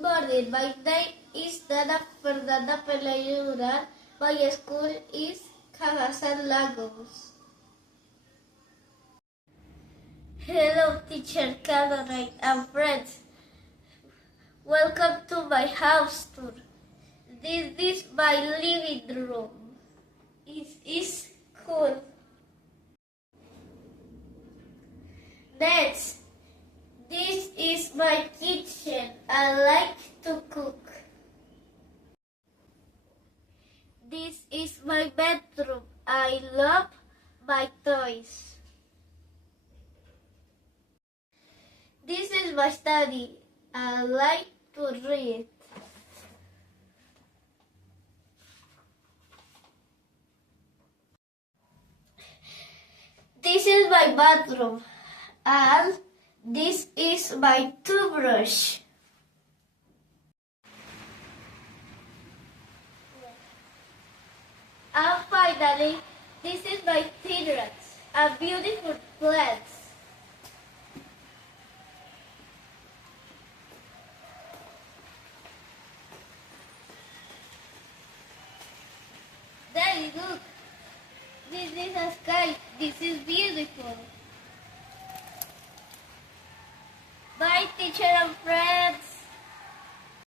morning. My name is Danna Pelayo. My school is Casa Lagos. Hello, teacher Caroline and friends. Welcome to my house tour. This is my living room. It is cool. Next, this is my kitchen. I like to cook. This is my bedroom. I love my toys. This is my study. I like to read. This is my bathroom. And this is my toothbrush. And finally, this is my terrace, a beautiful plants. Daddy, look. This is a sky. This is beautiful. Bye, teacher and friends.